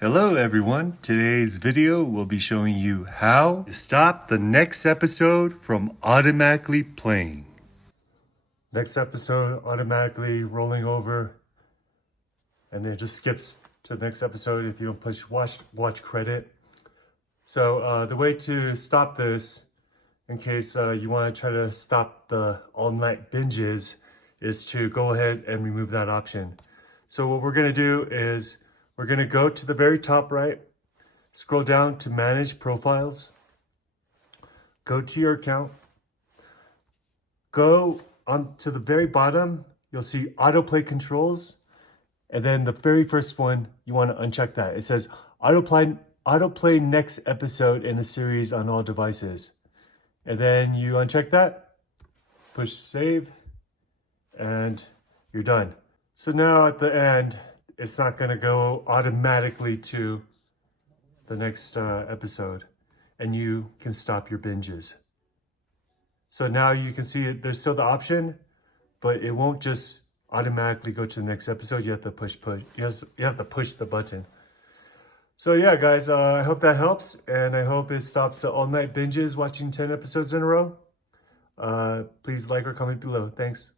Hello everyone, today's video will be showing you how to stop the next episode from automatically playing. Next episode automatically rolling over and then it just skips to the next episode if you don't push watch credit. So the way to stop this, in case you want to try to stop the all-night binges, is to go ahead and remove that option. So what we're going to do is we're going to go to the very top right, scroll down to manage profiles, go to your account, go on to the very bottom, you'll see autoplay controls, and then the very first one, you want to uncheck that. It says autoplay next episode in the series on all devices. And then you uncheck that, push save, and you're done. So now at the end, it's not going to go automatically to the next episode, and you can stop your binges. So now you can see there's still the option, but it won't just automatically go to the next episode. You have to push. You have to push the button. So yeah, guys, I hope that helps, and I hope it stops all-night binges watching 10 episodes in a row. Please like or comment below. Thanks.